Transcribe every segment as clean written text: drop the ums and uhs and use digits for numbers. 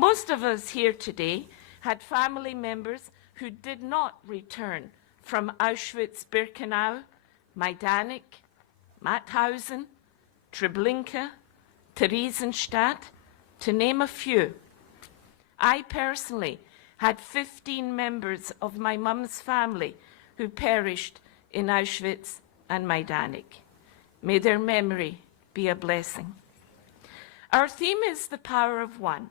Most of us here today had family members who did not return from Auschwitz-Birkenau, Majdanek, Mauthausen, Treblinka, Theresienstadt, to name a few. I personally had 15 members of my mum's family who perished in Auschwitz and Majdanek. May their memory be a blessing. Our theme is the power of one.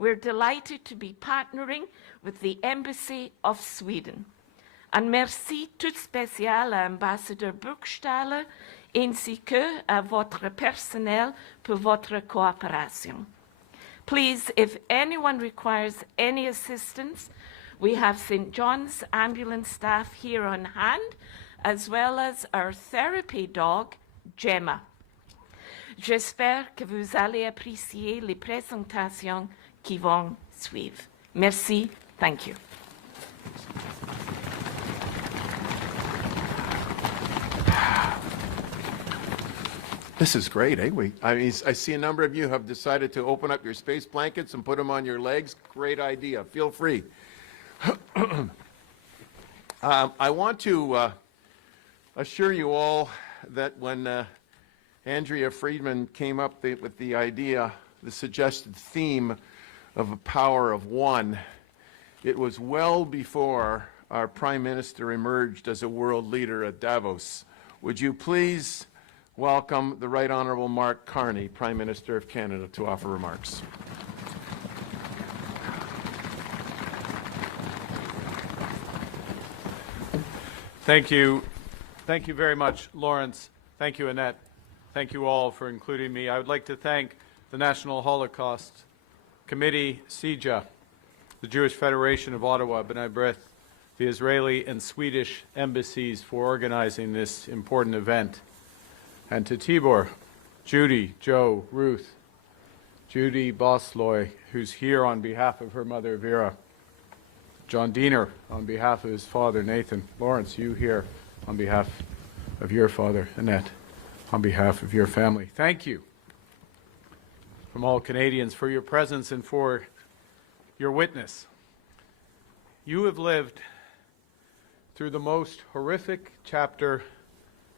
We're delighted to be partnering with the Embassy of Sweden. Un merci tout spécial à Ambassadeur Burgstaller ainsi que à votre personnel pour votre coopération. Please, if anyone requires any assistance, we have St. John's ambulance staff here on hand, as well as our therapy dog, Gemma. J'espère que vous allez apprécier les présentations qui vont suivre. Merci. Thank you. This is great, eh? I see a number of you have decided to open up your space blankets and put them on your legs. Great idea. Feel free. I want to assure you all that when Andrea Friedman came up with the idea, the suggested theme of a power of one, it was well before our Prime Minister emerged as a world leader at Davos. Would you please welcome the Right Honourable Mark Carney, Prime Minister of Canada, to offer remarks. Thank you. Thank you very much, Lawrence. Thank you, Annette. Thank you all for including me. I would like to thank the National Holocaust Committee, CIJA, the Jewish Federation of Ottawa, B'nai B'rith, the Israeli and Swedish embassies for organizing this important event. And to Tibor, Judy, Joe, Ruth, Judy Bosloy, who's here on behalf of her mother, Vera, John Diener on behalf of his father, Nathan, Lawrence, you here on behalf of your father, Annette, on behalf of your family. Thank you from all Canadians for your presence and for your witness. You have lived through the most horrific chapter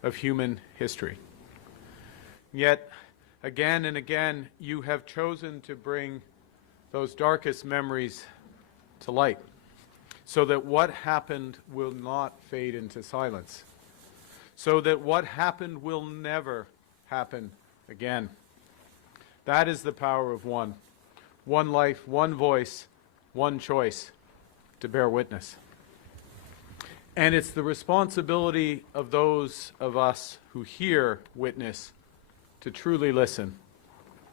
of human history. Yet, again and again, you have chosen to bring those darkest memories to light, so that what happened will not fade into silence, so that what happened will never happen again. That is the power of one. One life, one voice, one choice to bear witness. And it's the responsibility of those of us who hear witness to truly listen,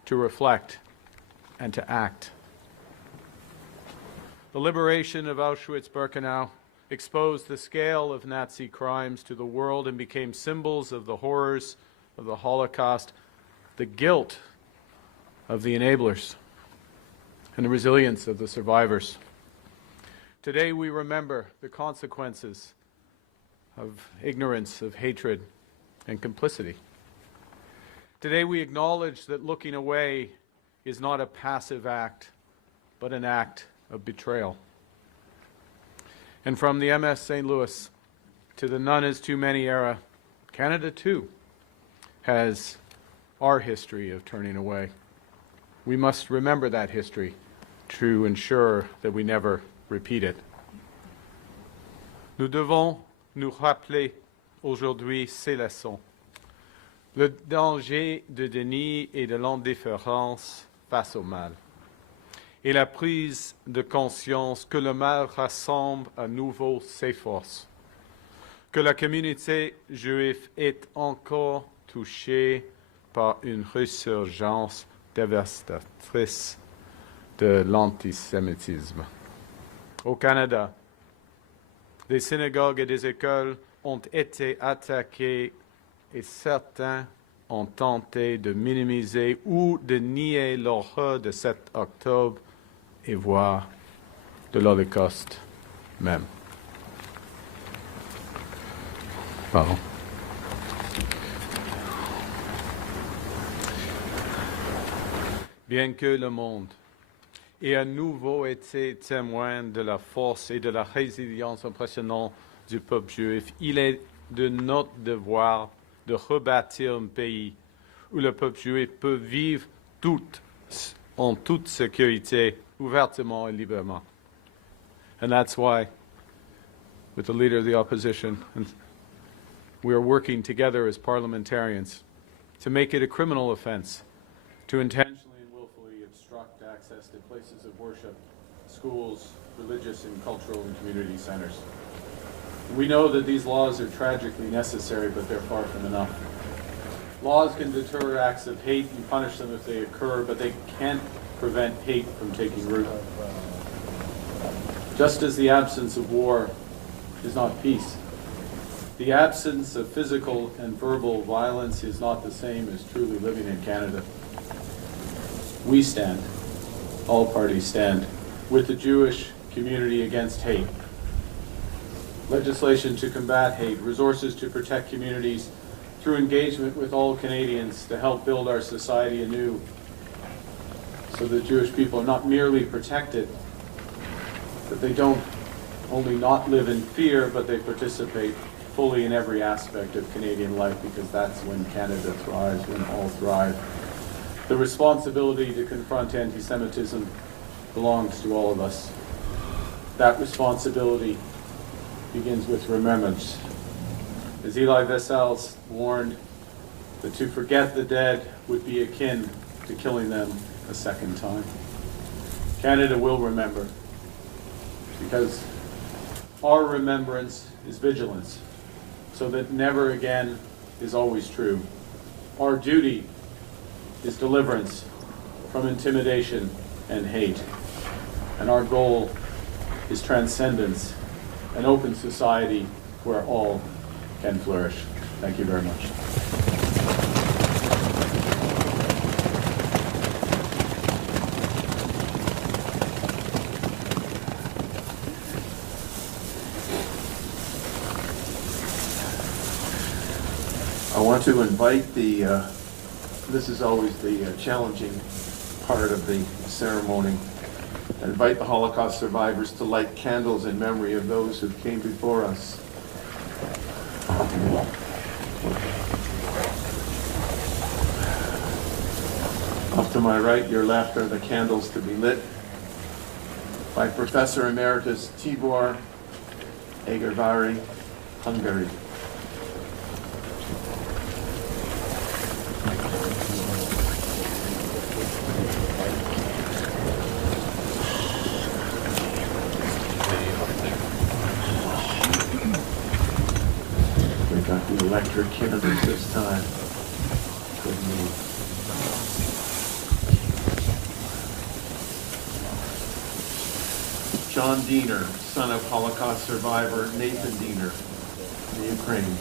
to reflect, and to act. The liberation of Auschwitz-Birkenau exposed the scale of Nazi crimes to the world and became symbols of the horrors of the Holocaust, the guilt of the enablers, and the resilience of the survivors. Today we remember the consequences of ignorance, of hatred, and complicity. Today we acknowledge that looking away is not a passive act, but an act of betrayal. And from the MS St. Louis to the none is too many era, Canada too has our history of turning away. We must remember that history to ensure that we never repeat it. Nous devons nous rappeler aujourd'hui ces leçons. Le danger de déni et de l'indifférence face au mal. Et la prise de conscience que le mal rassemble à nouveau ses forces. Que la communauté juive est encore touchée par une résurgence dévastatrice de l'antisémitisme. Au Canada, des synagogues et des écoles ont été attaquées et certains ont tenté de minimiser ou de nier l'horreur de 7 octobre et voire de l'Holocauste même. Pardon. Bien que le monde et à nouveau été témoin de la force et de la résilience impressionnante du peuple juif. Il est de notre devoir de rebâtir un pays où le peuple juif peut vivre en toute sécurité, ouvertement et librement. And that's why, with the leader of the opposition, we are working together as parliamentarians to make it a criminal offense to intentionally and willfully obstruct access to places of worship, schools, religious and cultural and community centers. We know that these laws are tragically necessary, but they're far from enough. Laws can deter acts of hate and punish them if they occur, but they can't prevent hate from taking root. Just as the absence of war is not peace, the absence of physical and verbal violence is not the same as truly living in Canada. We stand, all parties stand, with the Jewish community against hate. Legislation to combat hate, resources to protect communities through engagement with all Canadians to help build our society anew so that Jewish people are not merely protected, that they don't only not live in fear, but they participate fully in every aspect of Canadian life, because that's when Canada thrives, when all thrive. The responsibility to confront anti-Semitism belongs to all of us. That responsibility begins with remembrance. As Elie Wiesel warned, that to forget the dead would be akin to killing them a second time. Canada will remember, because our remembrance is vigilance, so that never again is always true. Our duty is deliverance from intimidation and hate, and our goal is transcendence, an open society where all can flourish. Thank you very much. I want to invite this is always the challenging part of the ceremony. I invite the Holocaust survivors to light candles in memory of those who came before us. Off to my right, your left, are the candles to be lit by Professor Emeritus Tibor Egerváry, Hungary. The electric candles this time. Good move. John Diener, son of Holocaust survivor Nathan Diener, in Ukraine.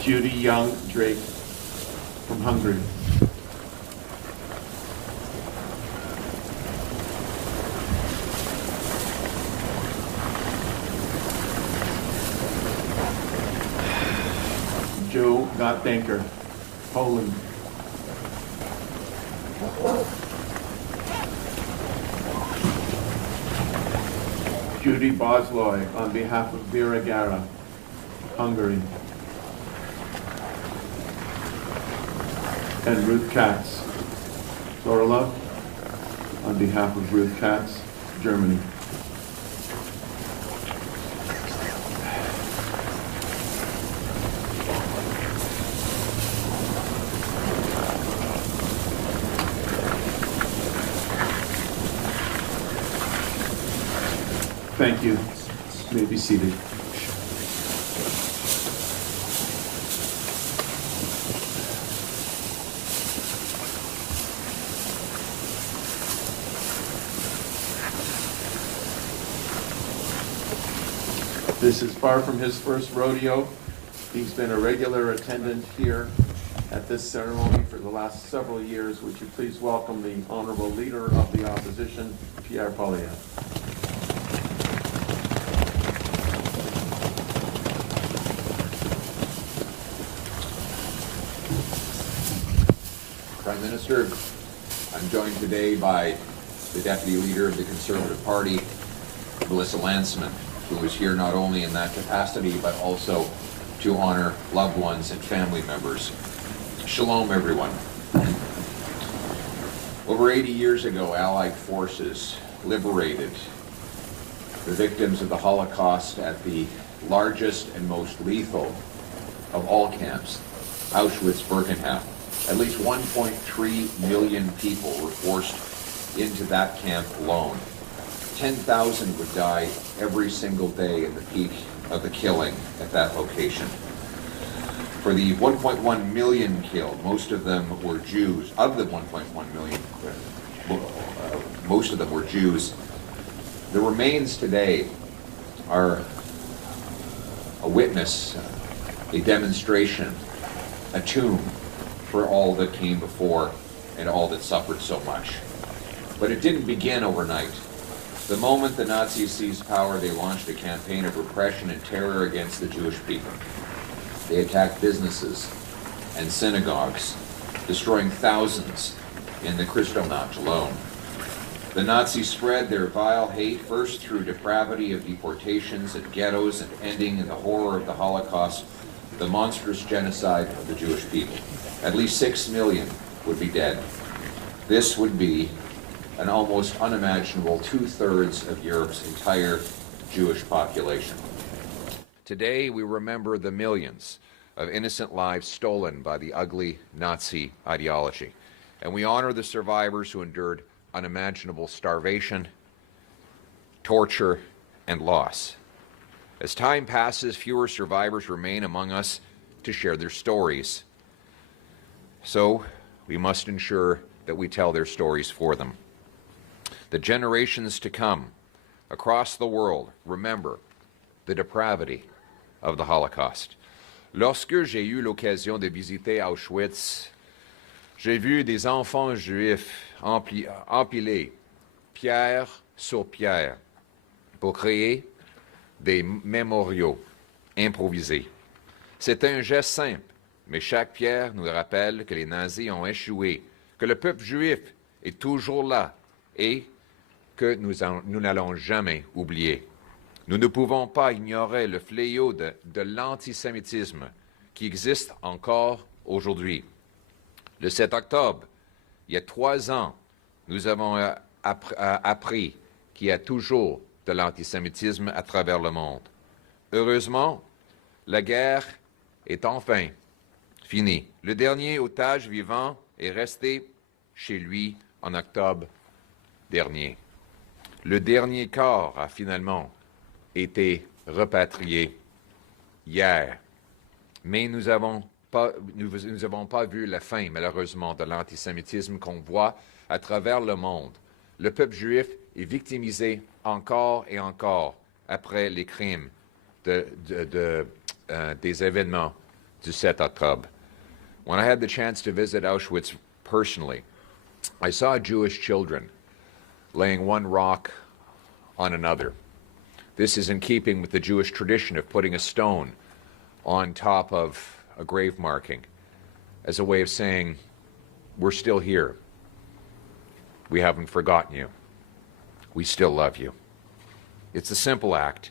Judy Young Drake from Hungary. Joe Gottdenker, Poland. Judy Bosloy on behalf of Vera Gara, Hungary. And Ruth Katz, Zorla, on behalf of Ruth Katz, Germany. Thank you. You may be seated. This is far from his first rodeo. He's been a regular attendant here at this ceremony for the last several years. Would you please welcome the Honourable Leader of the Opposition, Pierre Poilievre. Prime Minister, I'm joined today by the Deputy Leader of the Conservative Party, Melissa Landsman, who is here not only in that capacity, but also to honor loved ones and family members. Shalom, everyone. Over 80 years ago, Allied forces liberated the victims of the Holocaust at the largest and most lethal of all camps, Auschwitz-Birkenau. At least 1.3 million people were forced into that camp alone. 10,000 would die every single day at the peak of the killing at that location. For the 1.1 million killed, most of them were Jews. Of the 1.1 million, most of them were Jews. The remains today are a witness, a demonstration, a tomb for all that came before and all that suffered so much. But it didn't begin overnight. The moment the Nazis seized power, they launched a campaign of repression and terror against the Jewish people. They attacked businesses and synagogues, destroying thousands in the Kristallnacht alone. The Nazis spread their vile hate first through depravity of deportations and ghettos and ending in the horror of the Holocaust, the monstrous genocide of the Jewish people. At least 6 million would be dead. This would be an almost unimaginable 2/3 of Europe's entire Jewish population. Today, we remember the millions of innocent lives stolen by the ugly Nazi ideology, and we honor the survivors who endured unimaginable starvation, torture, and loss. As time passes, fewer survivors remain among us to share their stories. So, we must ensure that we tell their stories for them. The generations to come across the world remember the depravity of the Holocaust. Lorsque j'ai eu l'occasion de visiter Auschwitz, j'ai vu des enfants juifs empilés pierre sur pierre pour créer des mémoriaux improvisés. C'est un geste simple, mais chaque pierre nous rappelle que les nazis ont échoué, que le peuple juif est toujours là et que nous n'allons jamais oublier. Nous ne pouvons pas ignorer le fléau de l'antisémitisme qui existe encore aujourd'hui. Le 7 octobre, il y a 3 ans, nous avons appris qu'il y a toujours de l'antisémitisme à travers le monde. Heureusement, la guerre est enfin finie. Le dernier otage vivant est resté chez lui en octobre dernier. Le dernier corps a finalement été repatrié hier. Mais nous n'avons pas vu la fin, malheureusement, de l'antisémitisme qu'on voit à travers le monde. Le peuple juif est victimisé encore et encore après les crimes des événements du 7 octobre. When I had the chance to visit Auschwitz personally, I saw Jewish children laying one rock on another. This is in keeping with the Jewish tradition of putting a stone on top of a grave marking as a way of saying, we're still here. We haven't forgotten you. We still love you. It's a simple act,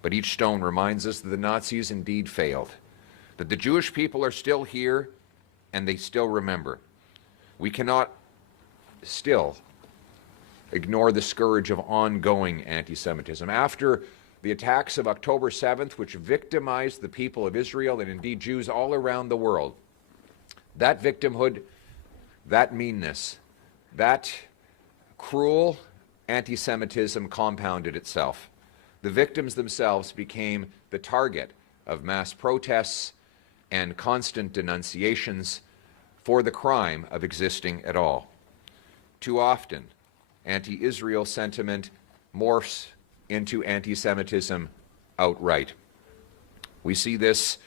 but each stone reminds us that the Nazis indeed failed, that the Jewish people are still here and they still remember. We cannot still ignore the scourge of ongoing anti-Semitism. After the attacks of October 7th, which victimized the people of Israel and indeed Jews all around the world, that victimhood, that meanness, that cruel anti-Semitism compounded itself. The victims themselves became the target of mass protests and constant denunciations for the crime of existing at all. Too often, anti-Israel sentiment morphs into anti-Semitism outright. We see this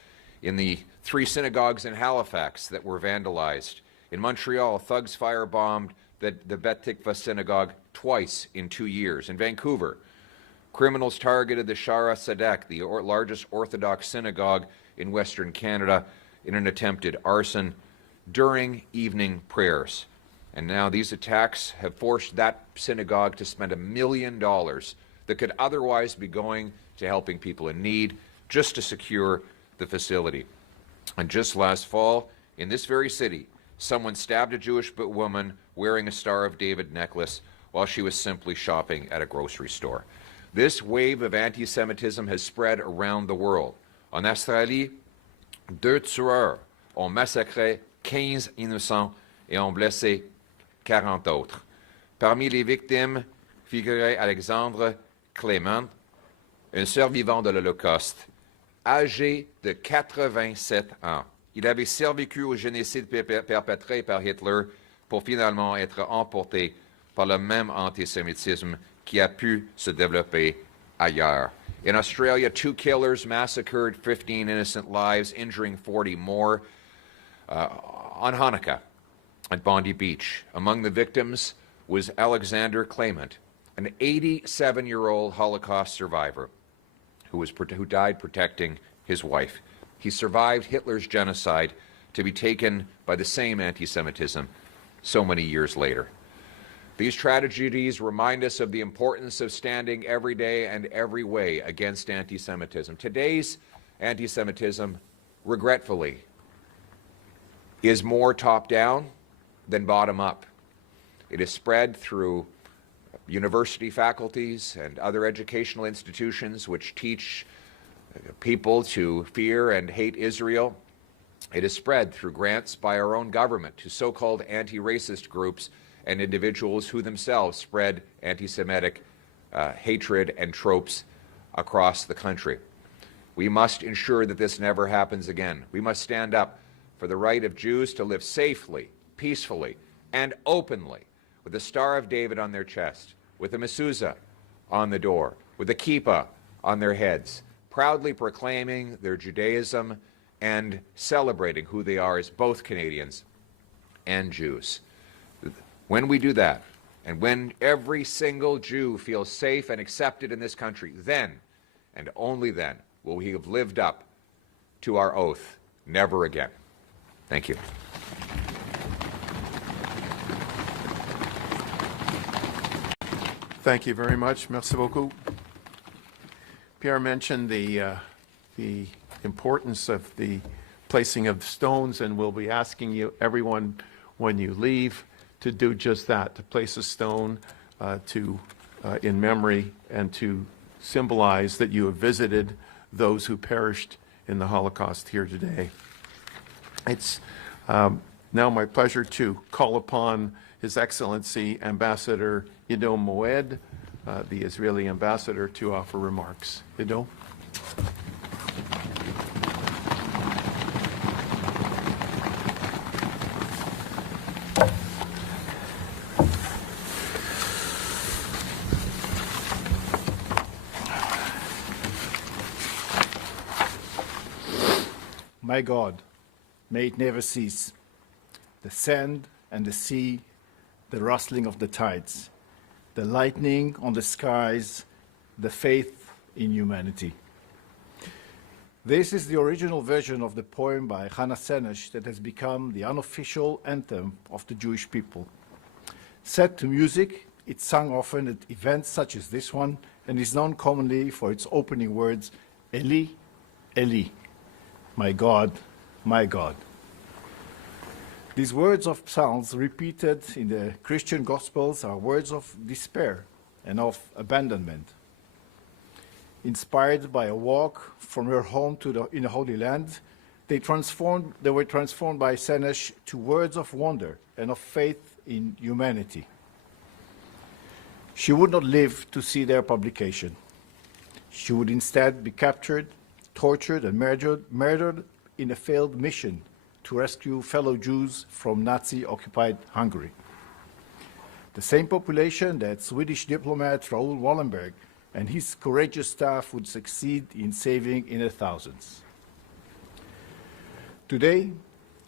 in the 3 synagogues in Halifax that were vandalized. In Montreal, thugs firebombed the Bet Tikva synagogue twice in 2 years. In Vancouver, criminals targeted the Shara Sadek, the largest Orthodox synagogue in Western Canada, in an attempted arson during evening prayers. And now these attacks have forced that synagogue to spend $1 million that could otherwise be going to helping people in need just to secure the facility. And just last fall, in this very city, someone stabbed a Jewish woman wearing a Star of David necklace while she was simply shopping at a grocery store. This wave of anti-Semitism has spread around the world. En Australie, 2 tueurs ont massacré 15 innocents et ont blessé 40 autres. Parmi les victimes figurait Alexandre Clément, un survivant de l'Holocauste, âgé de 87 ans. Il avait survécu au génocide perpétré par Hitler pour finalement être emporté par le même antisémitisme qui a pu se développer ailleurs. In Australia, 2 killers massacred 15 innocent lives, injuring 40 more on Hanukkah at Bondi Beach. Among the victims was Alexander Clément, an 87-year-old Holocaust survivor who died protecting his wife. He survived Hitler's genocide to be taken by the same anti-Semitism so many years later. These tragedies remind us of the importance of standing every day and every way against anti-Semitism. Today's anti-Semitism, regretfully, is more top-down than bottom-up. It is spread through university faculties and other educational institutions which teach people to fear and hate Israel. It is spread through grants by our own government to so-called anti-racist groups and individuals who themselves spread anti-Semitic hatred and tropes across the country. We must ensure that this never happens again. We must stand up for the right of Jews to live safely, peacefully, and openly, with the Star of David on their chest, with a mezuzah on the door, with a kippah on their heads, proudly proclaiming their Judaism and celebrating who they are as both Canadians and Jews. When we do that, and when every single Jew feels safe and accepted in this country, then, and only then, will we have lived up to our oath, never again. Thank you. Thank you very much. Merci beaucoup. Pierre mentioned the importance of the placing of stones, and we'll be asking you, everyone, when you leave, to do just that, to place a stone in memory and to symbolize that you have visited those who perished in the Holocaust here today. It's now my pleasure to call upon His Excellency Ambassador Ido Moed, the Israeli ambassador, to offer remarks. Ido? My God, may it never cease. The sand and the sea, the rustling of the tides, the lightning on the skies, the faith in humanity. This is the original version of the poem by Hannah Senesh that has become the unofficial anthem of the Jewish people. Set to music, it's sung often at events such as this one and is known commonly for its opening words, Eli, Eli, my God, my God. These words of psalms repeated in the Christian Gospels are words of despair and of abandonment. Inspired by a walk from her home in the Holy Land, they were transformed by Senesh to words of wonder and of faith in humanity. She would not live to see their publication. She would instead be captured, tortured, and murdered in a failed mission to rescue fellow Jews from Nazi-occupied Hungary. The same population that Swedish diplomat Raoul Wallenberg and his courageous staff would succeed in saving in the thousands. Today,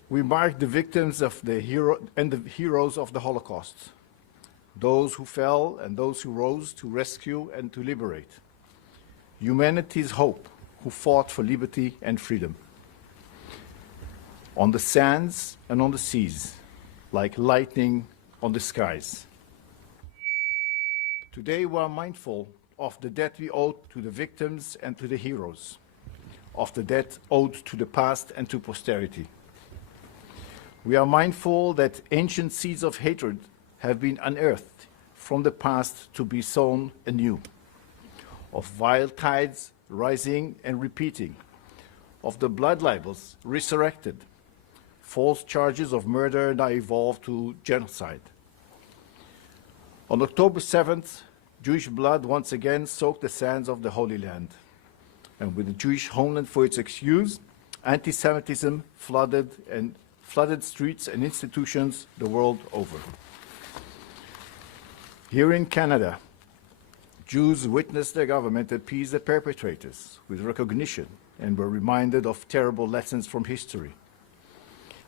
we mark the victims of the heroes of the Holocaust, those who fell and those who rose to rescue and to liberate. Humanity's hope, who fought for liberty and freedom. On the sands and on the seas, like lightning on the skies. Today we are mindful of the debt we owe to the victims and to the heroes, of the debt owed to the past and to posterity. We are mindful that ancient seeds of hatred have been unearthed from the past to be sown anew, of vile tides rising and repeating, of the blood libels resurrected, false charges of murder now evolved to genocide. On October 7th, Jewish blood once again soaked the sands of the Holy Land. And with the Jewish homeland for its excuse, anti-Semitism flooded streets and institutions the world over. Here in Canada, Jews witnessed their government appease the perpetrators with recognition and were reminded of terrible lessons from history.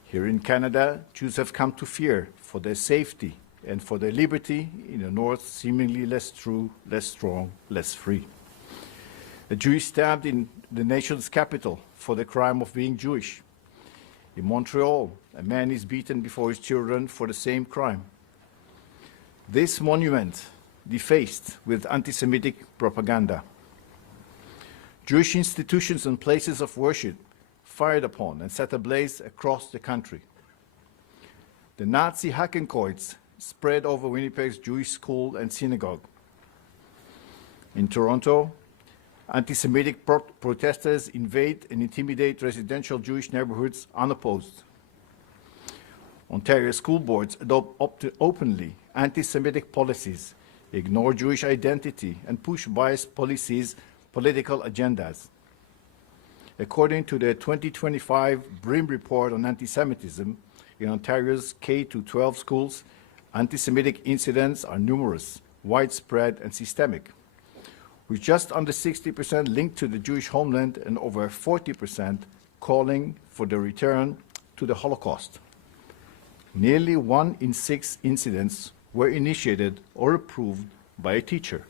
Here in Canada, Jews have come to fear for their safety and for their liberty in a north seemingly less true, less strong, less free. A Jew is stabbed in the nation's capital for the crime of being Jewish. In Montreal, a man is beaten before his children for the same crime. This monument defaced with anti-Semitic propaganda. Jewish institutions and places of worship fired upon and set ablaze across the country. The Nazi Hakenkreuz spread over Winnipeg's Jewish school and synagogue. In Toronto, anti-Semitic protesters invade and intimidate residential Jewish neighborhoods unopposed. Ontario school boards adopt openly anti-Semitic policies, ignore Jewish identity, and push biased policies, political agendas. According to the 2025 BRIM report on anti-Semitism, in Ontario's K-12 schools, anti-Semitic incidents are numerous, widespread, and systemic, with just under 60% linked to the Jewish homeland and over 40% calling for the return to the Holocaust. Nearly 1 in 6 incidents were initiated or approved by a teacher.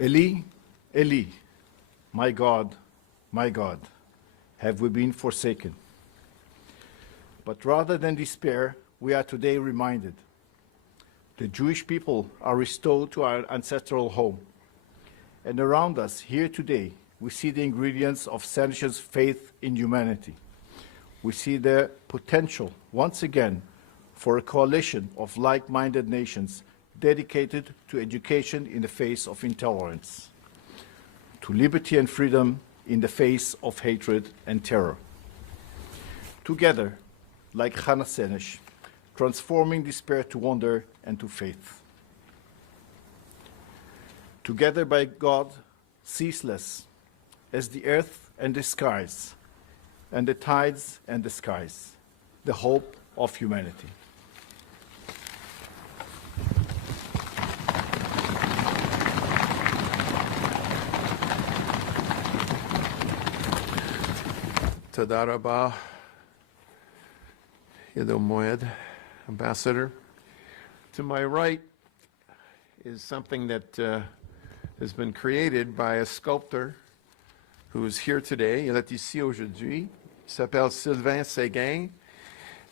Eli, Eli, my God, have we been forsaken? But rather than despair, we are today reminded the Jewish people are restored to our ancestral home. And around us, here today, we see the ingredients of Seneca's faith in humanity. We see the potential, once again, for a coalition of like-minded nations dedicated to education in the face of intolerance, to liberty and freedom in the face of hatred and terror. Together, like Hannah Senesh, transforming despair to wonder and to faith. Together by God, ceaseless as the earth and the skies, and the tides and the skies, the hope of humanity. Toda rabah, Yadol Moed, Ambassador. To my right is something that has been created by a sculptor who is here today. Il est ici aujourd'hui. Il s'appelle Sylvain Séguin.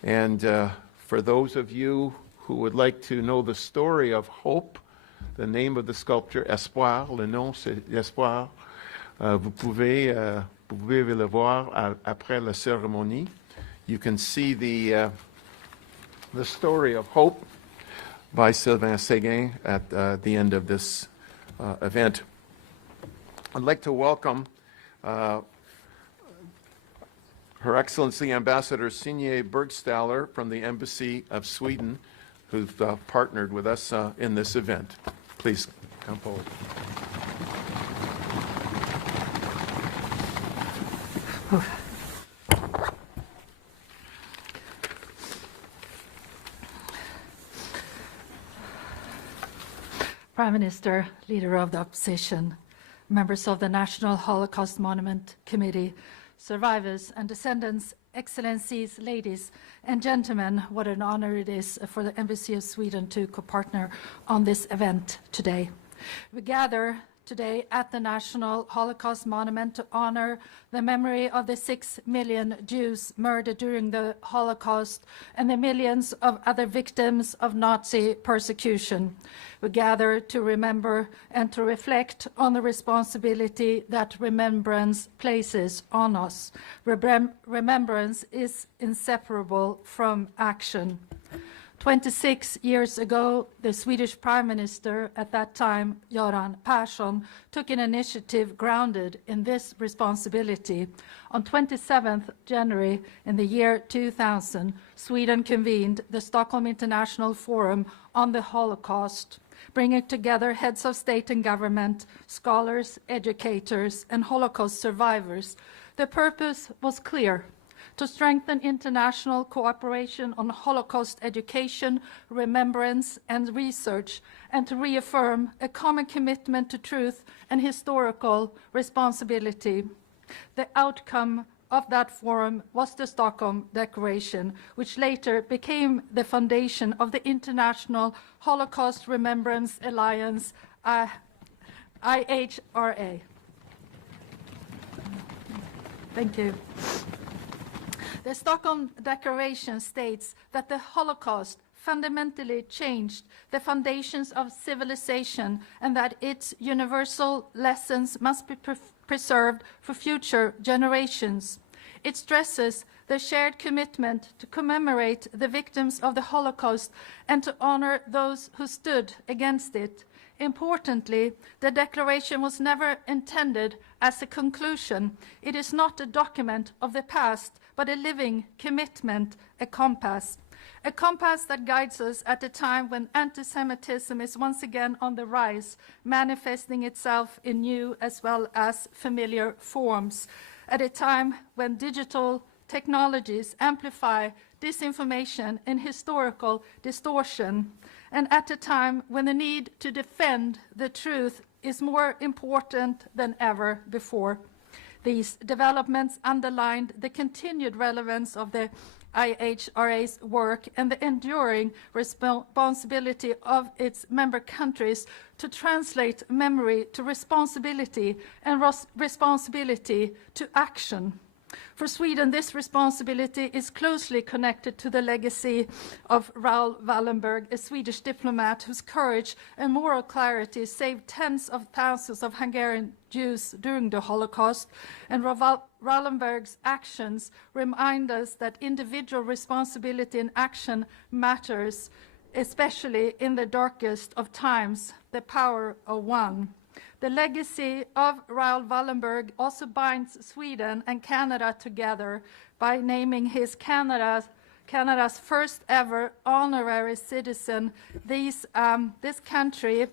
And for those of you who would like to know the story of hope, the name of the sculpture, Espoir, le nom c'est Espoir. Vous pouvez le voir après la cérémonie. You can see the story of hope by Sylvain Séguin at the end of this event. I'd like to welcome Her Excellency Ambassador Signe Bergstaller from the Embassy of Sweden, who's partnered with us in this event. Please come forward. Prime Minister, Leader of the Opposition, members of the National Holocaust Monument Committee, survivors and descendants, excellencies, ladies and gentlemen, what an honor it is for the Embassy of Sweden to co-partner on this event today. We gather today at the National Holocaust Monument to honor the memory of the 6 million Jews murdered during the Holocaust and the millions of other victims of Nazi persecution. We gather to remember and to reflect on the responsibility that remembrance places on us. Remembrance is inseparable from action. 26 years ago, the Swedish Prime Minister at that time, Göran Persson, took an initiative grounded in this responsibility. On 27th January in the year 2000, Sweden convened the Stockholm International Forum on the Holocaust, bringing together heads of state and government, scholars, educators, and Holocaust survivors. The purpose was clear: to strengthen international cooperation on Holocaust education, remembrance, and research, and to reaffirm a common commitment to truth and historical responsibility. The outcome of that forum was the Stockholm Declaration, which later became the foundation of the International Holocaust Remembrance Alliance, IHRA. Thank you. The Stockholm Declaration states that the Holocaust fundamentally changed the foundations of civilization and that its universal lessons must be preserved for future generations. It stresses the shared commitment to commemorate the victims of the Holocaust and to honor those who stood against it. Importantly, the declaration was never intended as a conclusion. It is not a document of the past, but a living commitment, a compass that guides us at a time when anti-Semitism is once again on the rise, manifesting itself in new as well as familiar forms, at a time when digital technologies amplify disinformation and historical distortion, and at a time when the need to defend the truth is more important than ever before. These developments underlined the continued relevance of the IHRA's work and the enduring responsibility of its member countries to translate memory to responsibility and responsibility to action. For Sweden, this responsibility is closely connected to the legacy of Raoul Wallenberg, a Swedish diplomat whose courage and moral clarity saved tens of thousands of Hungarian Jews during the Holocaust. And Wallenberg's actions remind us that individual responsibility and action matters, especially in the darkest of times, the power of one. The legacy of Raoul Wallenberg also binds Sweden and Canada together by naming his Canada's first ever honorary citizen. This country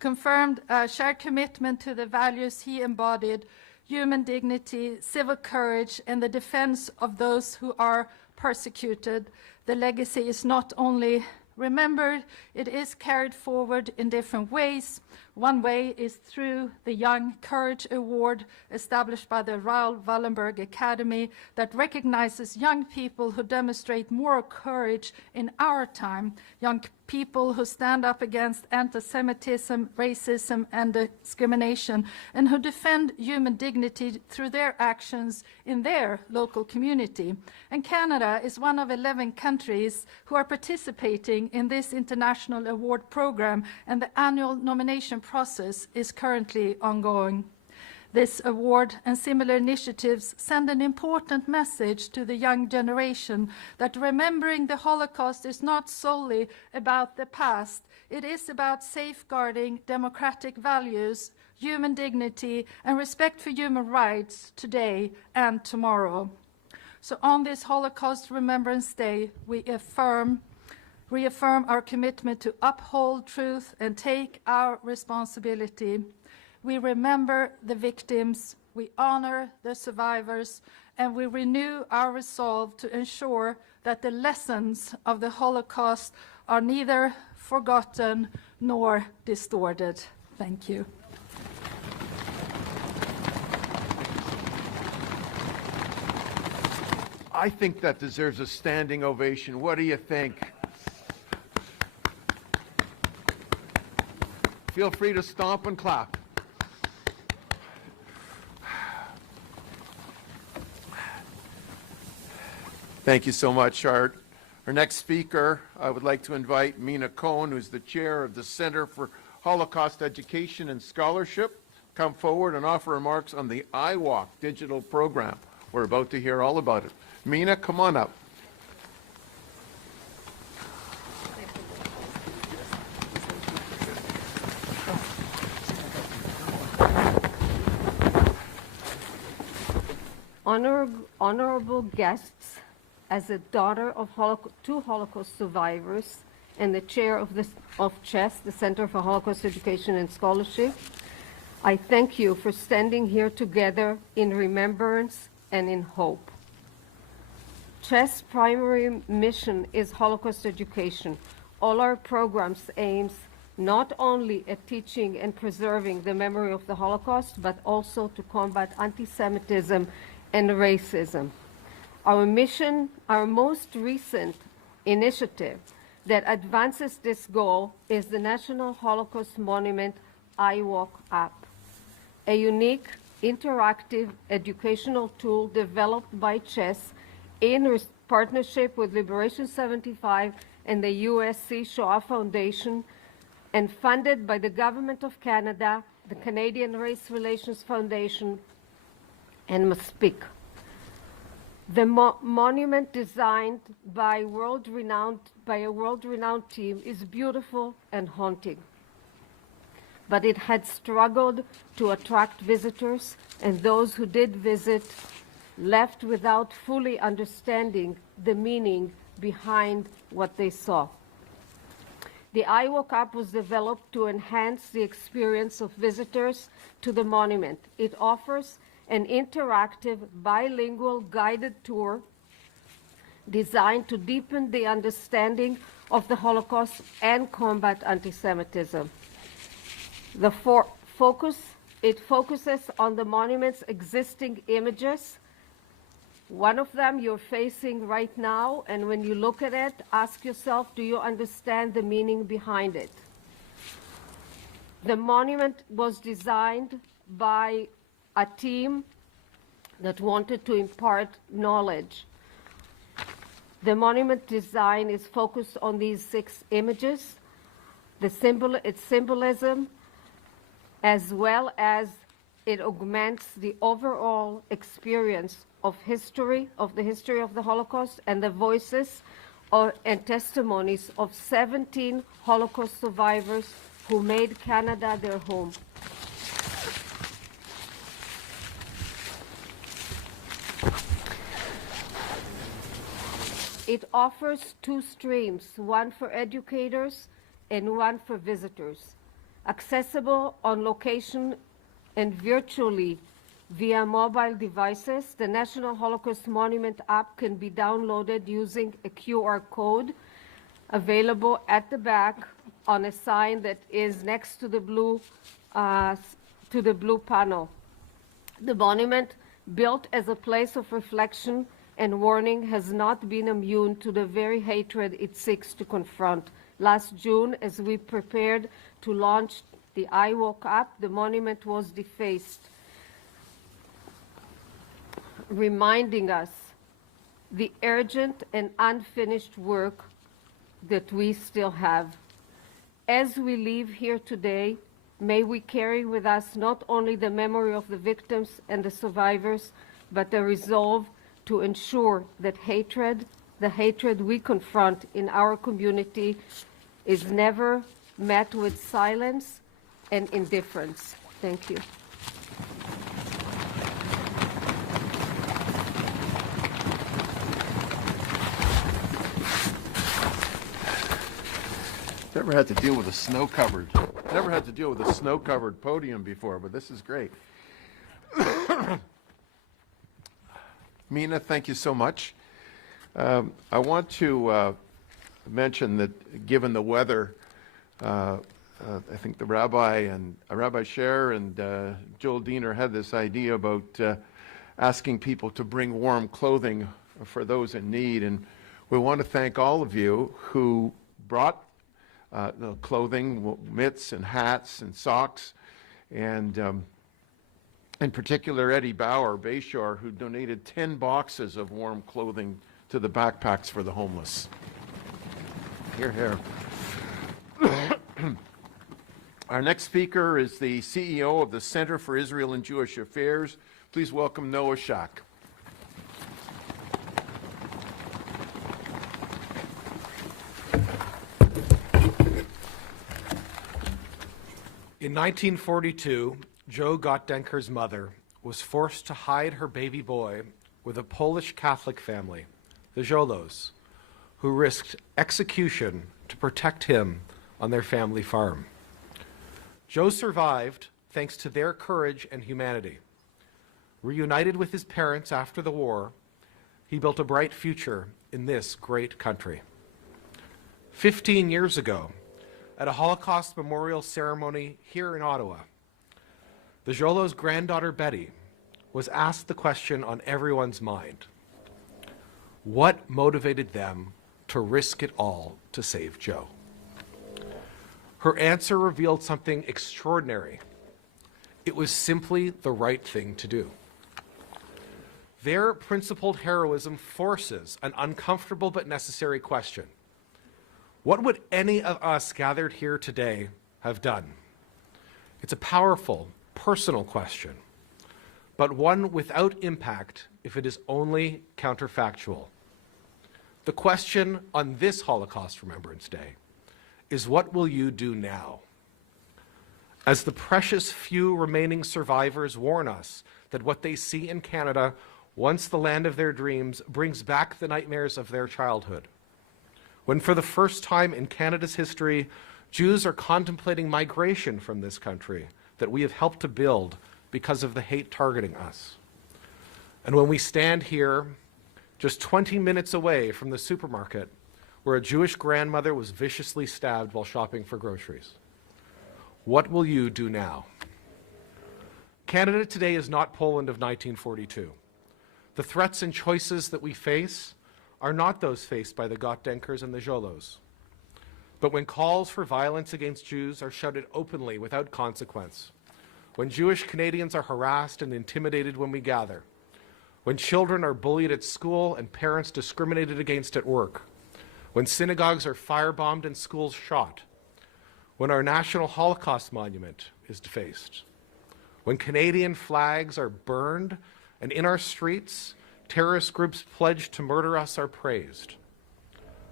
confirmed a shared commitment to the values he embodied: human dignity, civil courage, and the defense of those who are persecuted. The legacy is not only remembered, it is carried forward in different ways. One way is through the Young Courage Award established by the Raoul Wallenberg Academy that recognizes young people who demonstrate moral courage in our time, young people who stand up against anti-Semitism, racism, and discrimination, and who defend human dignity through their actions in their local community. And Canada is one of 11 countries who are participating in this international award program, and the annual nomination process is currently ongoing. This award and similar initiatives send an important message to the young generation that remembering the Holocaust is not solely about the past. It is about safeguarding democratic values, human dignity, and respect for human rights today and tomorrow. So on this Holocaust Remembrance Day, we reaffirm our commitment to uphold truth and take our responsibility. We remember the victims, we honor the survivors, and we renew our resolve to ensure that the lessons of the Holocaust are neither forgotten nor distorted. Thank you. I think that deserves a standing ovation. What do you think? Feel free to stomp and clap. Thank you so much. Our next speaker, I would like to invite Mina Cohen, who's the chair of the Center for Holocaust Education and Scholarship, come forward and offer remarks on the iWalk digital program. We're about to hear all about it. Mina, come on up. Honorable guests, as a daughter of two Holocaust survivors and the chair of CHES, the Center for Holocaust Education and Scholarship, I thank you for standing here together in remembrance and in hope. CHES' primary mission is Holocaust education. All our programs aims not only at teaching and preserving the memory of the Holocaust, but also to combat anti-Semitism and racism. Our mission, our most recent initiative that advances this goal is the National Holocaust Monument iWalk app, a unique interactive educational tool developed by CHES in partnership with Liberation 75 and the USC Shoah Foundation, and funded by the Government of Canada, the Canadian Race Relations Foundation, and MSPIC. The monument, designed by a world-renowned team, is beautiful and haunting. But it had struggled to attract visitors, and those who did visit left without fully understanding the meaning behind what they saw. The iWalk app was developed to enhance the experience of visitors to the monument. It offers an interactive bilingual guided tour designed to deepen the understanding of the Holocaust and combat anti-Semitism. It focuses on the monument's existing images. One of them you're facing right now, and when you look at it, ask yourself, do you understand the meaning behind it? The monument was designed by a team that wanted to impart knowledge. The monument design is focused on these 6 images, its symbolism, as well as it augments the overall experience of the history of the Holocaust and the voices and testimonies of 17 Holocaust survivors who made Canada their home. It offers 2 streams, one for educators and one for visitors. Accessible on location and virtually via mobile devices, the National Holocaust Monument app can be downloaded using a QR code available at the back on a sign that is next to the blue panel. The monument, built as a place of reflection and warning, has not been immune to the very hatred it seeks to confront. Last June, as we prepared to launch the iWalk app, the monument was defaced, reminding us the urgent and unfinished work that we still have. As we leave here today, may we carry with us not only the memory of the victims and the survivors, but the resolve to ensure that the hatred we confront in our community, is never met with silence and indifference. Thank you. Never had to deal with a snow-covered podium before, but this is great. Mina, thank you so much. I want to mention that given the weather, I think the rabbi and Rabbi Sher and Joel Diener had this idea about asking people to bring warm clothing for those in need. And we want to thank all of you who brought the clothing, mitts and hats and socks, and in particular Eddie Bauer, Bayshore, who donated 10 boxes of warm clothing to the backpacks for the homeless. Hear, hear. Our next speaker is the CEO of the Center for Israel and Jewish Affairs. Please welcome Noah Shack. In 1942, Joe Gottdenker's mother was forced to hide her baby boy with a Polish Catholic family, the Jolos, who risked execution to protect him on their family farm. Joe survived thanks to their courage and humanity. Reunited with his parents after the war, he built a bright future in this great country. 15 years ago, at a Holocaust memorial ceremony here in Ottawa, the Jolos' granddaughter Betty was asked the question on everyone's mind: what motivated them to risk it all to save Joe? Her answer revealed something extraordinary. It was simply the right thing to do. Their principled heroism forces an uncomfortable but necessary question. What would any of us gathered here today have done? It's a powerful, personal question, but one without impact if it is only counterfactual. The question on this Holocaust Remembrance Day is, what will you do now? As the precious few remaining survivors warn us that what they see in Canada, once the land of their dreams, brings back the nightmares of their childhood. When for the first time in Canada's history, Jews are contemplating migration from this country that we have helped to build because of the hate targeting us. And when we stand here, just 20 minutes away from the supermarket where a Jewish grandmother was viciously stabbed while shopping for groceries. What will you do now? Canada today is not Poland of 1942. The threats and choices that we face are not those faced by the Gottdenkers and the Jolos. But when calls for violence against Jews are shouted openly without consequence, when Jewish Canadians are harassed and intimidated when we gather, when children are bullied at school and parents discriminated against at work, when synagogues are firebombed and schools shot, when our national Holocaust monument is defaced, when Canadian flags are burned and in our streets terrorist groups pledged to murder us are praised,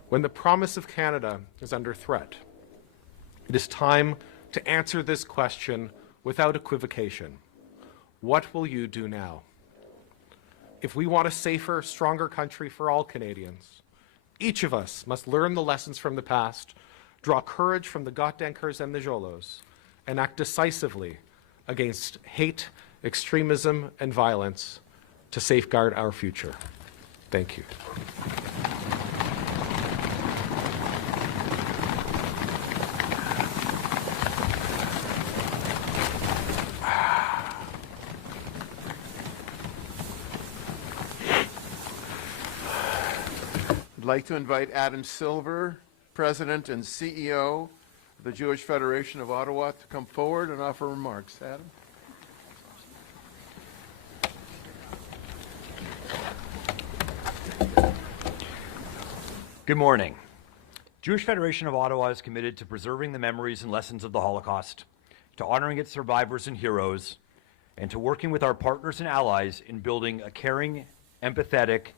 when the promise of Canada is under threat, it is time to answer this question without equivocation. What will you do now? If we want a safer, stronger country for all Canadians, each of us must learn the lessons from the past, draw courage from the Gottdenkers and the Jolos, and act decisively against hate, extremism, and violence to safeguard our future. Thank you. I'd like to invite Adam Silver, President and CEO of the Jewish Federation of Ottawa, to come forward and offer remarks. Adam? Good morning. Jewish Federation of Ottawa is committed to preserving the memories and lessons of the Holocaust, to honoring its survivors and heroes, and to working with our partners and allies in building a caring, empathetic,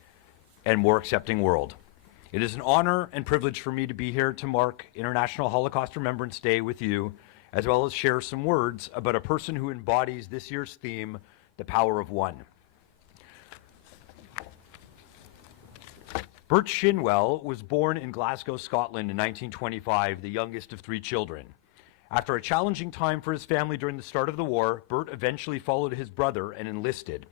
and more accepting world. It is an honor and privilege for me to be here to mark International Holocaust Remembrance Day with you, as well as share some words about a person who embodies this year's theme, the power of one. Bert Shinwell was born in Glasgow, Scotland in 1925, the youngest of 3 children. After a challenging time for his family during the start of the war, Bert eventually followed his brother and enlisted.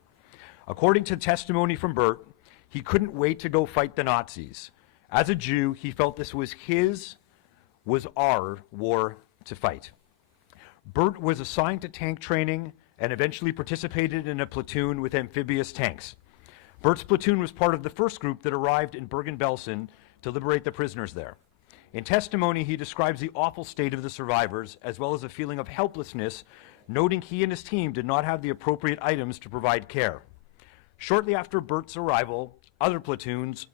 According to testimony from Bert, he couldn't wait to go fight the Nazis. As a Jew, he felt this was our war to fight. Bert was assigned to tank training and eventually participated in a platoon with amphibious tanks. Bert's platoon was part of the first group that arrived in Bergen-Belsen to liberate the prisoners there. In testimony, he describes the awful state of the survivors, as well as a feeling of helplessness, noting he and his team did not have the appropriate items to provide care. Shortly after Bert's arrival, other platoons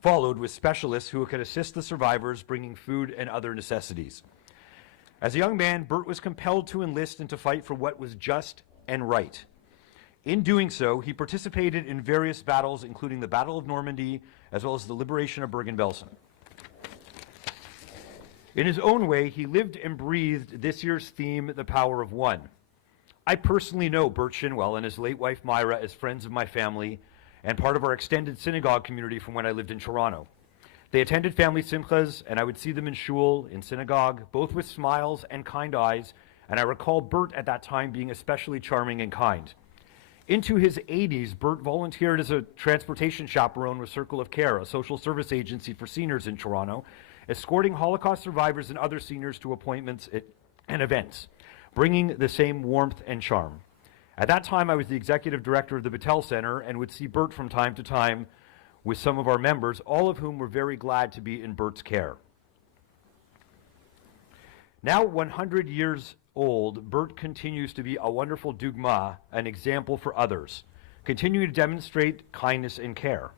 followed with specialists who could assist the survivors, bringing food and other necessities. As a young man, Bert was compelled to enlist and to fight for what was just and right. In doing so, he participated in various battles, including the Battle of Normandy, as well as the liberation of Bergen-Belsen. In his own way, he lived and breathed this year's theme, The Power of One. I personally know Bert Shinwell and his late wife Myra as friends of my family and part of our extended synagogue community from when I lived in Toronto. They attended family simchas, and I would see them in shul, in synagogue, both with smiles and kind eyes, and I recall Bert at that time being especially charming and kind. Into his 80s, Bert volunteered as a transportation chaperone with Circle of Care, a social service agency for seniors in Toronto, escorting Holocaust survivors and other seniors to appointments and events, bringing the same warmth and charm. At that time, I was the executive director of the Battelle Center and would see Bert from time to time with some of our members, all of whom were very glad to be in Bert's care. Now 100 years old, Bert continues to be a wonderful dugma, an example for others, continuing to demonstrate kindness and care.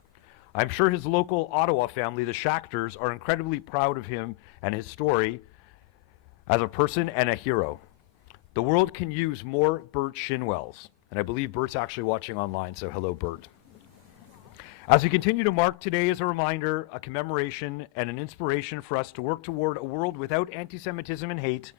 I'm sure his local Ottawa family, the Schachters, are incredibly proud of him and his story as a person and a hero. The world can use more Bert Shinwells, and I believe Bert's actually watching online, so hello, Bert. As we continue to mark today as a reminder, a commemoration, and an inspiration for us to work toward a world without anti-Semitism and hate,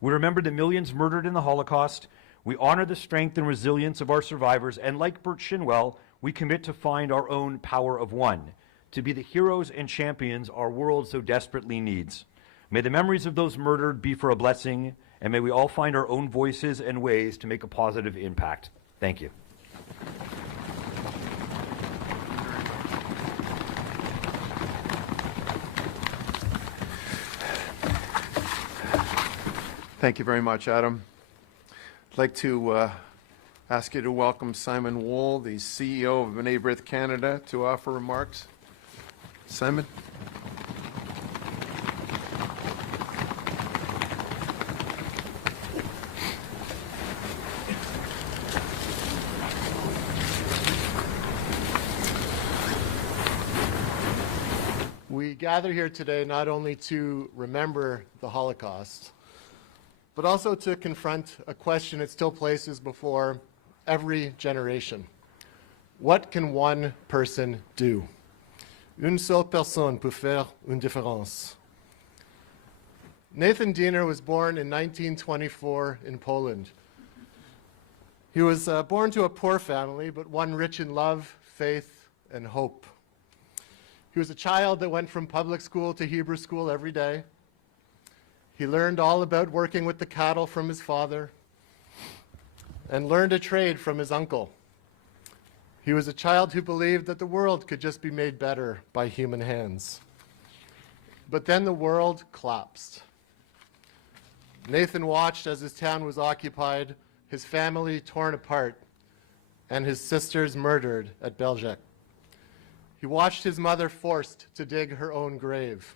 we remember the millions murdered in the Holocaust, we honor the strength and resilience of our survivors, and like Bert Shinwell, we commit to find our own power of one, to be the heroes and champions our world so desperately needs. May the memories of those murdered be for a blessing, and may we all find our own voices and ways to make a positive impact. Thank you. Thank you very much, Adam. I'd like to ask you to welcome Simon Wool, the CEO of B'nai B'rith Canada, to offer remarks. Simon. We gather here today not only to remember the Holocaust, but also to confront a question it still places before every generation. What can one person do? Une seule personne peut faire une différence. Nathan Diener was born in 1924 in Poland. He was born to a poor family, but one rich in love, faith, and hope. He was a child that went from public school to Hebrew school every day. He learned all about working with the cattle from his father and learned a trade from his uncle. He was a child who believed that the world could just be made better by human hands. But then the world collapsed. Nathan watched as his town was occupied, his family torn apart, and his sisters murdered at Belzec. He watched his mother forced to dig her own grave.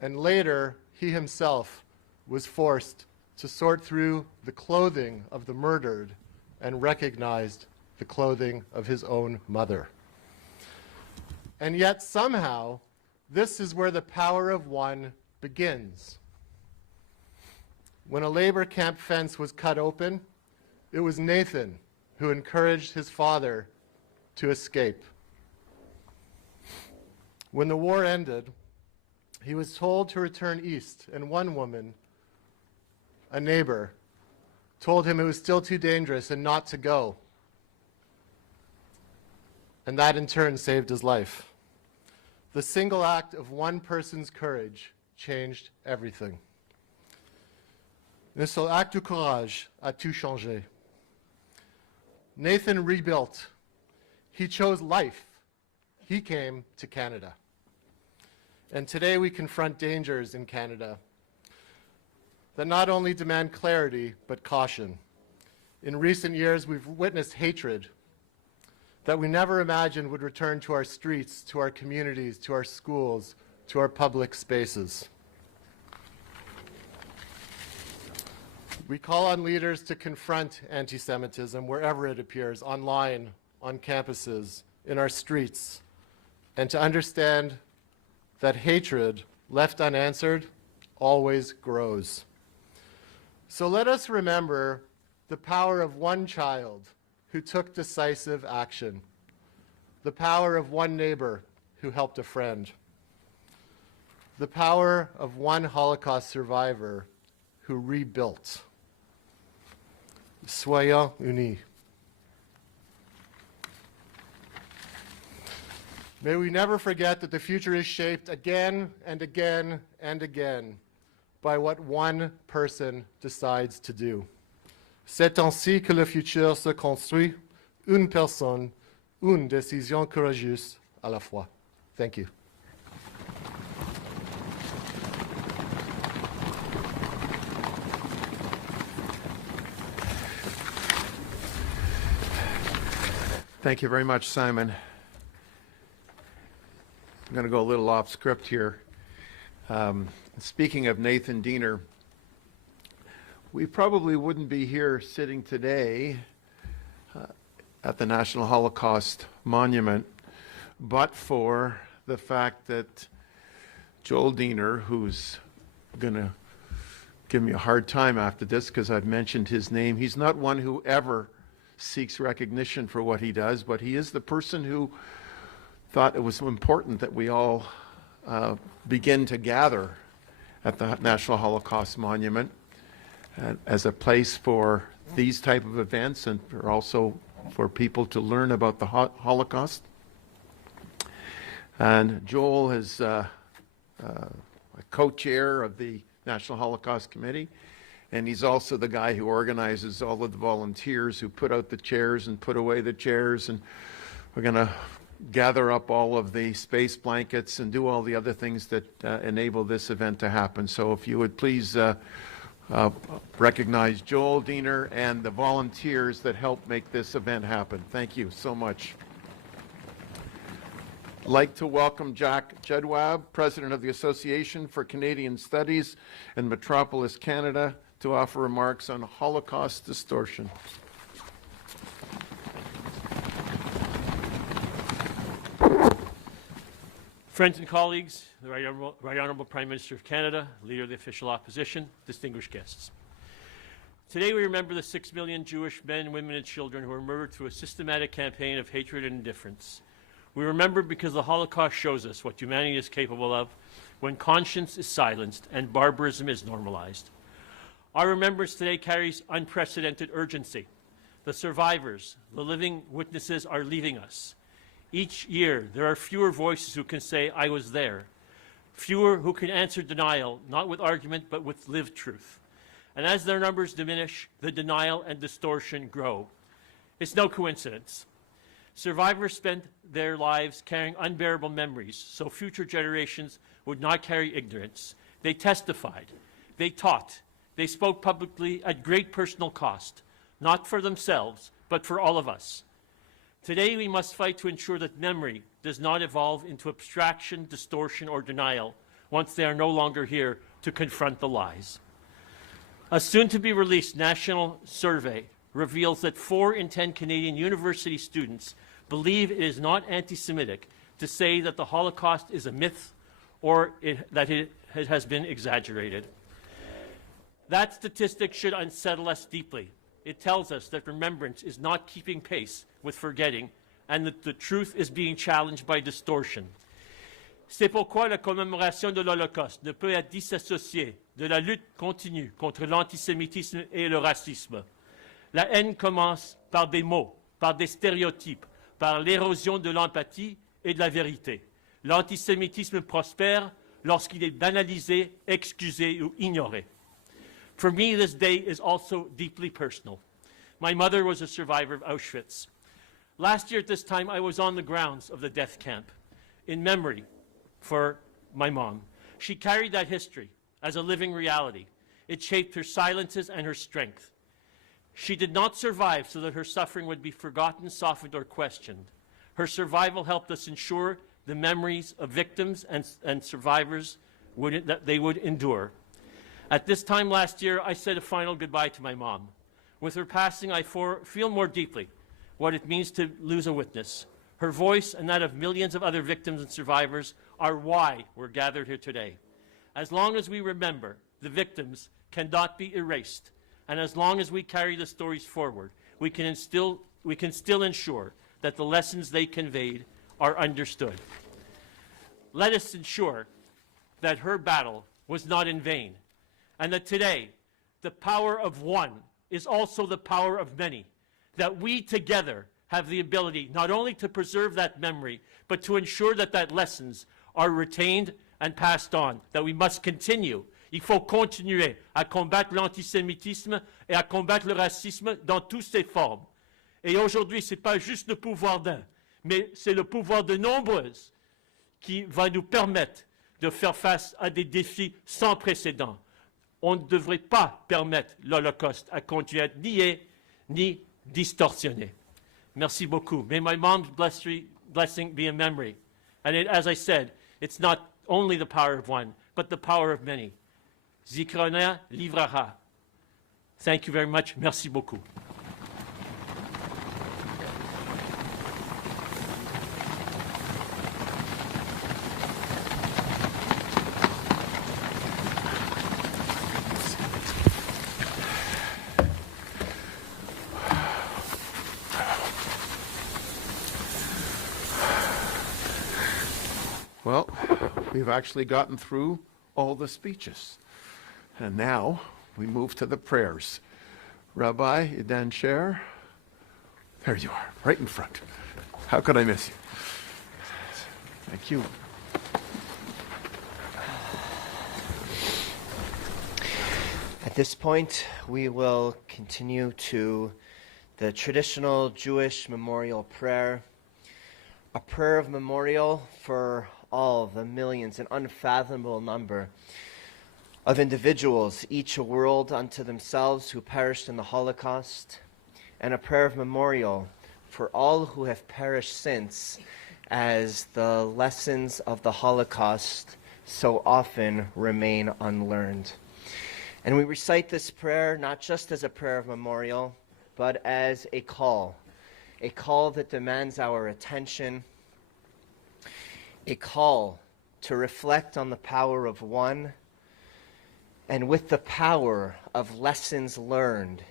And later, he himself was forced to sort through the clothing of the murdered and recognized the clothing of his own mother. And yet somehow, this is where the power of one begins. When a labor camp fence was cut open, it was Nathan who encouraged his father to escape. When the war ended, he was told to return east, and one woman, a neighbor, told him it was still too dangerous and not to go. And that in turn saved his life. The single act of one person's courage changed everything. Un seul acte de courage a tout changé. Nathan rebuilt. He chose life. He came to Canada. And today we confront dangers in Canada. that not only demand clarity, but caution. In recent years, we've witnessed hatred that we never imagined would return to our streets, to our communities, to our schools, to our public spaces. We call on leaders to confront anti-Semitism wherever it appears, online, on campuses, in our streets, and to understand that hatred, left unanswered, always grows. So let us remember the power of one child who took decisive action, the power of one neighbor who helped a friend, the power of one Holocaust survivor who rebuilt. Soyons unis. May we never forget that the future is shaped again and again and again by what one person decides to do. C'est ainsi que le futur se construit, une personne, une décision courageuse à la fois. Thank you. Thank you very much, Simon. I'm going to go a little off script here. Speaking of Nathan Diener, we probably wouldn't be here sitting today at the National Holocaust Monument but for the fact that Joel Diener, who's going to give me a hard time after this because I've mentioned his name, he's not one who ever seeks recognition for what he does, but he is the person who thought it was important that we all begin to gather at the National Holocaust Monument as a place for these type of events and also for people to learn about the Holocaust. And Joel is a co-chair of the National Holocaust Committee, and he's also the guy who organizes all of the volunteers who put out the chairs and put away the chairs, and we're going to gather up all of the space blankets and do all the other things that enable this event to happen. So if you would please recognize Joel Diener and the volunteers that help make this event happen. Thank you so much. I'd like to welcome Jack Jedwab, President of the Association for Canadian Studies in Metropolis, Canada, to offer remarks on Holocaust distortion. Friends and colleagues, the Right Honourable Prime Minister of Canada, Leader of the Official Opposition, distinguished guests. Today we remember the 6 million Jewish men, women and children who were murdered through a systematic campaign of hatred and indifference. We remember because the Holocaust shows us what humanity is capable of when conscience is silenced and barbarism is normalized. Our remembrance today carries unprecedented urgency. The survivors, the living witnesses are leaving us. Each year, there are fewer voices who can say, I was there. Fewer who can answer denial, not with argument, but with lived truth. And as their numbers diminish, the denial and distortion grow. It's no coincidence. Survivors spent their lives carrying unbearable memories, so future generations would not carry ignorance. They testified. They taught. They spoke publicly at great personal cost, not for themselves, but for all of us. Today, we must fight to ensure that memory does not evolve into abstraction, distortion, or denial once they are no longer here to confront the lies. A soon-to-be-released national survey reveals that 4 in 10 Canadian university students believe it is not anti-Semitic to say that the Holocaust is a myth or that it has been exaggerated. That statistic should unsettle us deeply. It tells us that remembrance is not keeping pace with forgetting and that the truth is being challenged by distortion. C'est pourquoi la commémoration de l'Holocauste ne peut être disassociée de la lutte continue contre l'antisémitisme et le racisme. La haine commence par des mots, par des stéréotypes, par l'érosion de l'empathie et de la vérité. L'antisémitisme prospère lorsqu'il est banalisé, excusé ou ignoré. For me, this day is also deeply personal. My mother was a survivor of Auschwitz. Last year at this time, I was on the grounds of the death camp in memory for my mom. She carried that history as a living reality. It shaped her silences and her strength. She did not survive so that her suffering would be forgotten, softened, or questioned. Her survival helped us ensure the memories of victims and survivors that they would endure. At this time last year, I said a final goodbye to my mom. With her passing, I feel more deeply what it means to lose a witness. Her voice and that of millions of other victims and survivors are why we're gathered here today. As long as we remember, the victims cannot be erased. And as long as we carry the stories forward, we can still ensure that the lessons they conveyed are understood. Let us ensure that her battle was not in vain, and that today the power of one is also the power of many, that we together have the ability not only to preserve that memory, but to ensure that lessons are retained and passed on, that we must continue. Il faut continuer à combattre l'antisémitisme et à combattre le racisme dans toutes ses formes. Et aujourd'hui, ce n'est pas juste le pouvoir d'un, mais c'est le pouvoir de nombreuses qui va nous permettre de faire face à des défis sans précédent. On ne devrait pas permettre l'Holocauste à continuer à être nié ni distorsionné. Merci beaucoup. May my mom's blessing be in memory. And as I said, it's not only the power of one, but the power of many. Zikrona livrara. Thank you very much. Merci beaucoup. Well, we've actually gotten through all the speeches. And now we move to the prayers. Rabbi, you then share? There you are, right in front. How could I miss you? Thank you. At this point, we will continue to the traditional Jewish memorial prayer, a prayer of memorial for all the millions, an unfathomable number of individuals, each a world unto themselves, who perished in the Holocaust, and a prayer of memorial for all who have perished since, as the lessons of the Holocaust so often remain unlearned. And we recite this prayer not just as a prayer of memorial, but as a call that demands our attention, a call to reflect on the power of one, and with the power of lessons learned,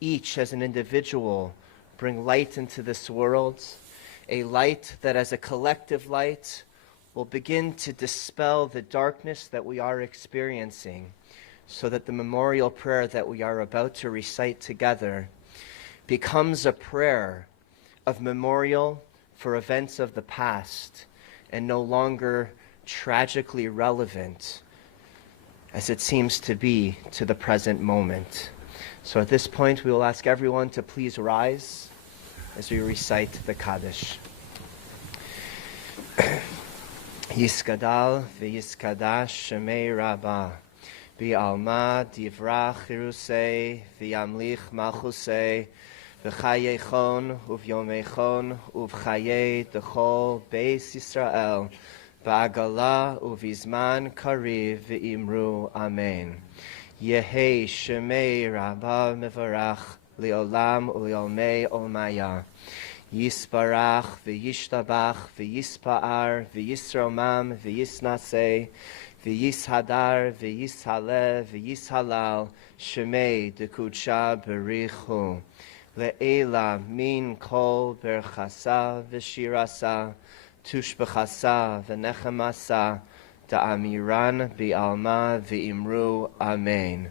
each as an individual bring light into this world, a light that as a collective light will begin to dispel the darkness that we are experiencing, so that the memorial prayer that we are about to recite together becomes a prayer of memorial for events of the past and no longer tragically relevant as it seems to be to the present moment. So at this point, we will ask everyone to please rise as we recite the Kaddish. Yiskadal v'yiskadash shemei Rabbah, bi'alma divrach chirusei v'yamlich malchusei, v'chayechon uvyomechon uvchaye dechol beis Yisrael, ba'agala uvizman kariv v'imru amen. Yehi shemei Rabbah mevarach li'olam u'li'olmei olmaya. Yisbarach v'yishtabach v'yispa'ar v'yisromam v'yisnaseh v'yishadar v'yishaleh v'yishalal shemei dekudsha berichu. Le'ela min kol berchasa v'shirasa tushbechasa v'nechamasa da'amiran bi'alma v'imru amen.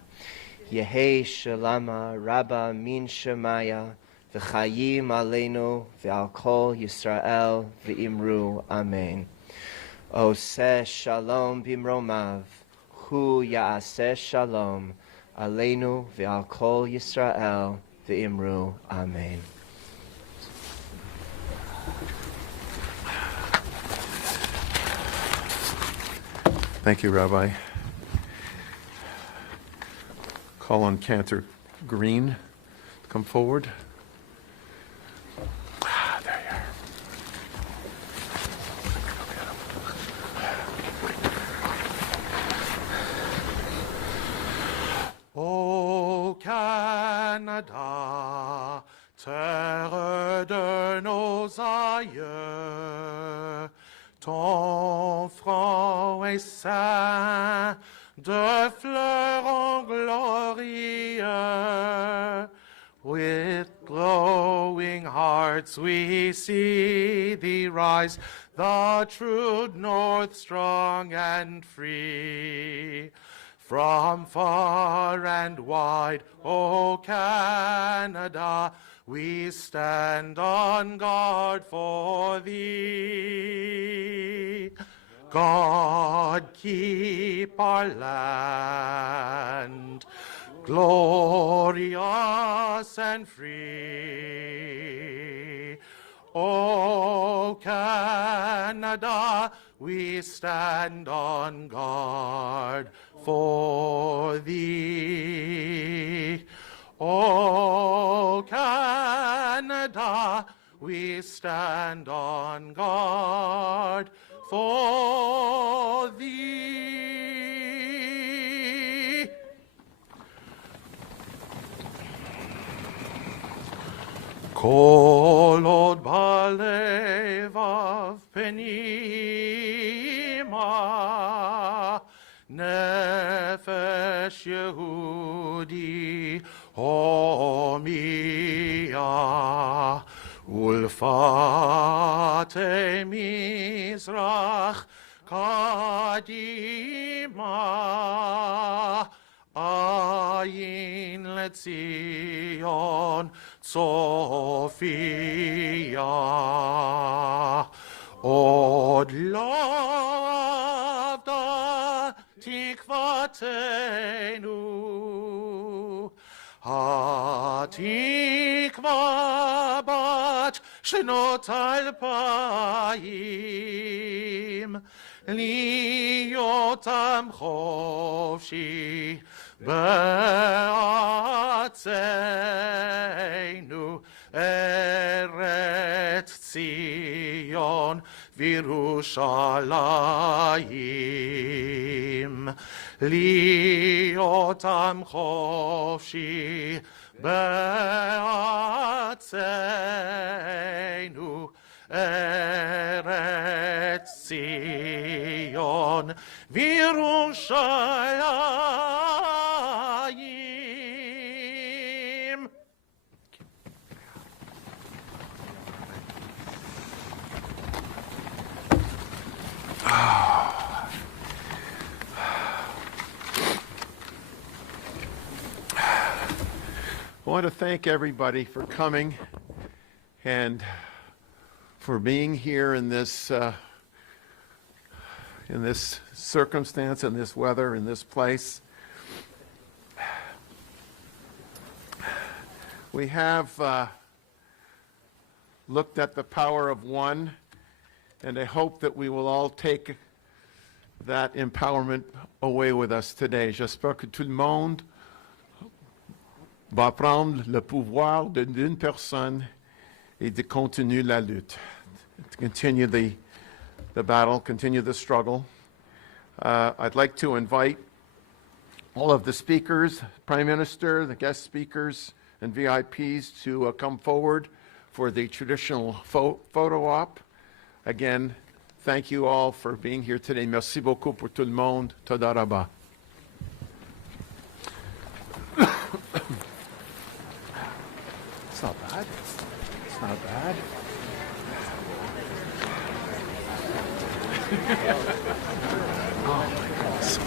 Yehi shalama rabba min shemaya v'chayim aleinu v'al kol Yisrael v'imru amen. Oseh shalom bimromav, hu ya'aseh shalom aleinu v'al kol Yisrael v'imru amen. Thank you, Rabbi. call on Cantor Green to come forward. There you are. Ô Canada, terre de nos aïeux, ton front est ceint de fleurs en glorieux. With glowing hearts we see thee rise, the true north strong and free. From far and wide, O Canada, we stand on guard for thee. God keep our land glorious and free. O Canada, we stand on guard for thee. O Canada, we stand on guard for thee. Kolod balev of penima, nefesh Yehudi homia, ulfate mizrach kadima, ayin letzion Sophia. Od lavda tikvatenu, hatikva bat shnot alpayim, liotam chofshi be'atzenu, Eretz Zion v'Yerushalayim, liotam chofshi be'atzenu, Eretz Zion v'Yerushalayim. I want to thank everybody for coming and for being here in this circumstance, in this weather, in this place. We have looked at the power of one, and I hope that we will all take that empowerment away with us today. J'espère que tout le monde va prendre le pouvoir d'une personne et de continuer la lutte, to continue the battle, continue the struggle. I'd like to invite all of the speakers, Prime Minister, the guest speakers, and VIPs to come forward for the traditional photo op. Again, thank you all for being here today. Merci beaucoup pour tout le monde. Toda rabba. It's not bad. It's not bad. Oh my goodness.